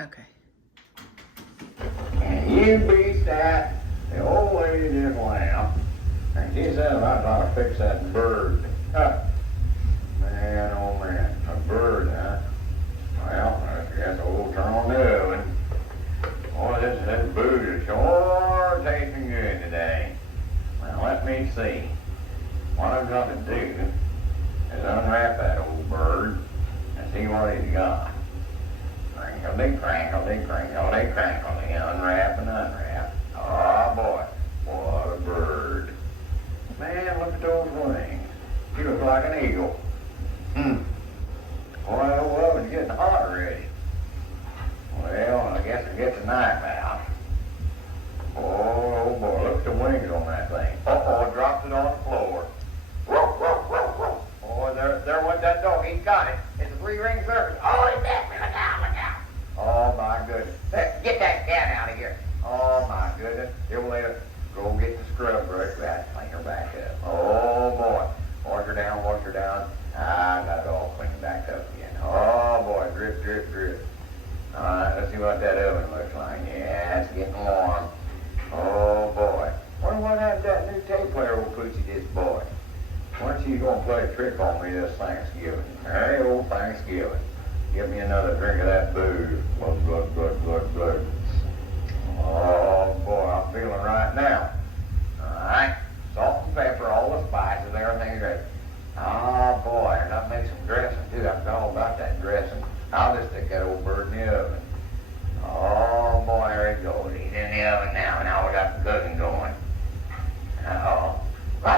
Okay. And you beat that, the old lady just laughed. And she said, I gotta fix that bird. Huh. Man, oh man, a bird, huh? Well, I guess we'll turn on the oven. Boy, this booze is sure tasting good today. Well, let me see. What I'm gonna do is unwrap that old bird and see what he's got. Crinkle-dee-crinkle-dee-crinkle-dee-crinkle-dee, unwrap and unwrap. Oh boy, what a bird. Man, look at those wings. He looks like an eagle. Boy, oh, it's getting hot already. Well, I guess I get the knife out. Oh boy, look at the wings on that thing. Uh-oh, it dropped it on the floor. Oh, there went that dog. He's got it. It's a three-ring circus. Oh, he's back. Look out. Oh, my goodness. Hey, get that cat out of here. Oh, my goodness. Here, later. Go get the scrub brush. Clean her back up. Oh, boy. Wash her down. I got it all cleaned back up again. Oh, boy. Drip. All right, let's see what that oven looks like. Yeah, it's getting warm. Oh, boy. Wonder what happened to that new tape player old Poochie this boy. Why don't you go and play a trick on me this Thanksgiving? Hey, old Thanksgiving. Give me another drink of that booze. Glug. Oh, boy, I'm feeling right now. All right. Salt and pepper, all the spices, everything's ready. Oh, boy, and I'll make some dressing, too. I forgot all about that dressing. I'll just stick that old bird in the oven. Oh, boy, there it goes. He's in the oven now. Now we got the cooking going. Uh-oh. What the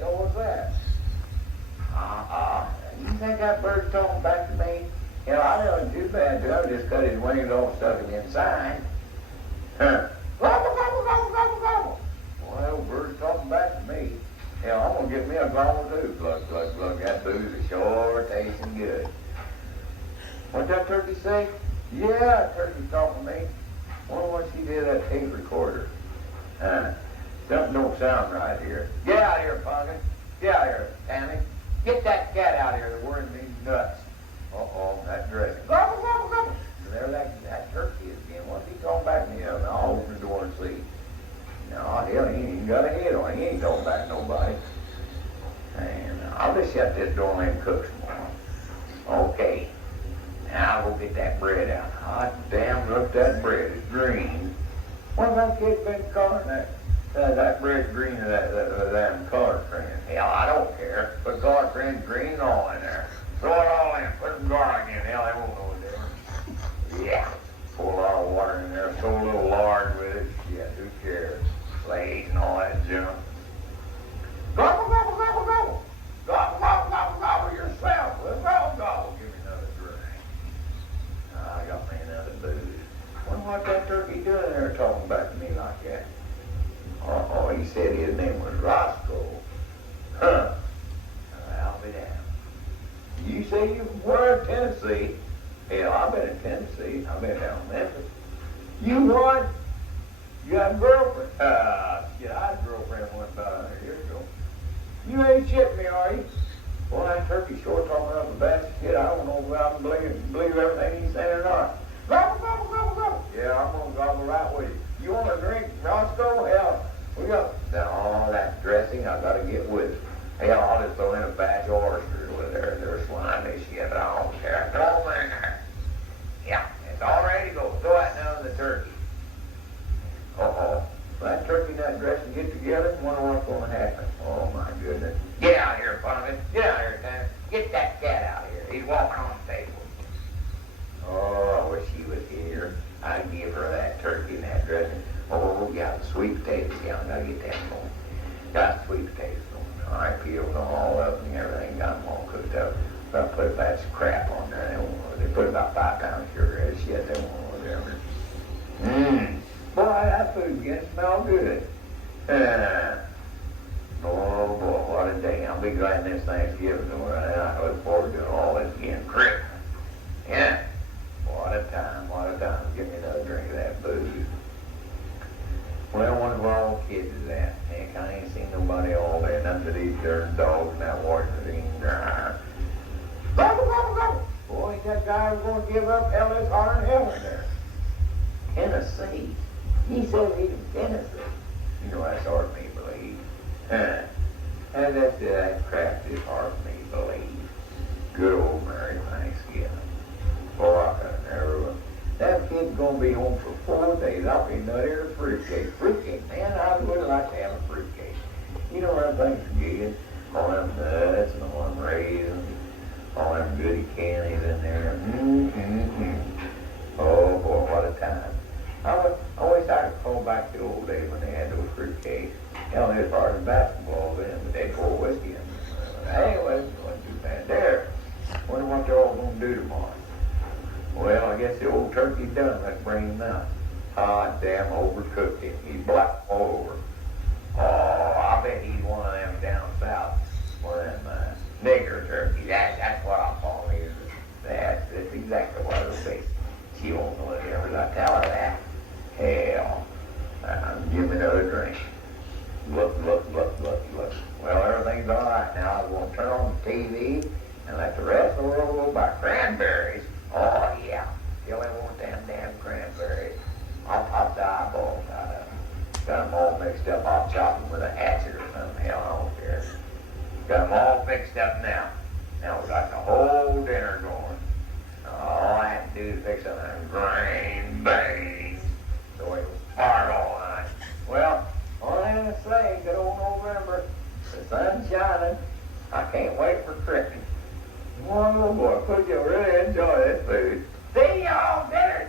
hell was that? You think that bird's talking back to me? You know, I didn't do bad to him. Just cut his wings off and stuck it inside. Huh. Well, bird's talking back to me. You know, I'm going to get me a gobble too. Glug. That booze is sure tasting good. What'd that turkey say? Yeah, turkey's talking to me. Wonder what she did to that tape recorder. Something don't sound right here. Get out of here, Pumpkin. Get out of here, Tammy. Get that cat out of here. They're worrying me nuts. Uh-oh, that dressing. Gobble. There that turkey is again. What's he calling back to me? I'll open the door and see. No, hell, he ain't even got a head on. He ain't talking back to nobody. And I'll just shut this door and let him cook some more. Okay. Now I'll go get that bread out. Hot damn, look, that bread is green. What that kid been calling that bread green or that damn collard greens? Hell, I don't care. Put collard greens, green and all in there. Throw it all in. Put some garlic in. Hell, they won't know the difference. Yeah. Pour a lot of water in there. Throw a little lard with it. Yeah, who cares? Slays and all that junk. Gobble. Gobble yourself. Gobble. Give me another drink. I got me another booze. Wonder what that turkey doing there talking back to me like that? Oh, he said his name was Roscoe. Huh. I'll be damned. You say you were in Tennessee? Hell, I've been in Tennessee. I've been down in Memphis. You what? You got a girlfriend? Shit, I had a girlfriend one about 100 years ago. You ain't shitting me, are you? Well, that turkey sure talking up the best shit. I don't know if I can believe everything he's saying or not. Gobble. Yeah, I'm going to gobble right with you. You want a drink, Roscoe? Hell, we got all that dressing. I got to get with it. Hell, I'll just throw in a batch of oysters with her. They're slimy shit. I don't care. Throw them in there. Yeah, it's all ready to go. Throw that down to the turkey. Uh-oh. That turkey and that dressing get together, wonder what's going to happen. Oh, my goodness. Get out of here, Pumpkin. Get out of here, Tanner. Get that cat out of here. He's walking on the table. Oh, I wish he was here. I'd give her that turkey and that dressing. Oh, we got the sweet potatoes. Yeah, I got to get that going. Got the sweet potatoes going. All right, peeled them all up and everything. Got them all cooked up. I'll put a batch of crap on there. They put about 5 pounds of sugar in it. Shit, they won't whatever. Boy, that food's getting to smell good. Oh, boy, what a day. I'll be glad this Thanksgiving. I look forward to all this again. Christmas. Yeah. What a time. Give me another drink of that booze. Well, I wonder where all the kids is at. Heck, I ain't seen nobody all day. None of these darn dogs and that water machine. Gobble. Boy, ain't that guy was going to give up Ellis Hard and Heaven there. Tennessee. He said he was Tennessee. You know, that's hard for me to believe. Huh. And that crap is hard for me to believe. Good old Merry Thanksgiving. Boy, I could never. That kid's gonna be home for 4 days. I'll be nutty or fruitcake. Fruitcake, man, I would like to have a fruitcake. You know what I'm thinking? All them nuts and all them raisins, all them goody candies in there. Oh boy, what a time. I wish I could call back the old days when they had those fruitcakes. Hell, they was hard as basketball then, but they'd pour whiskey in them. Hey, it wasn't too bad. There. Wonder what they're all gonna do tomorrow. Well, I guess the old turkey's done. Let's bring him out. Hot damn overcooked him. He's black all over. Oh, I bet he's one of them down south. One of them nigger turkeys. That's what I'll call him. That's exactly what it'll be. She won't know it ever. I tell her that. Hell, give me another drink. Look. Well, everything's all right now. I'm going to turn on the TV and let the rest of the world go by. Cranberries. Oh, yeah. Still ain't want them damn cranberries. I'll pop the eyeballs out of them. Got them all mixed up. I'll chop them with a hatchet or something. Hell, I don't care. Got them all mixed up now. Now we got the whole dinner going. All I have to do is fix them grain beans. So it was hard all night. Well, all I have to say, good old November. The sun's shining. I can't wait for Christmas. Boy, oh boy, could you really enjoy this food? See y'all dinner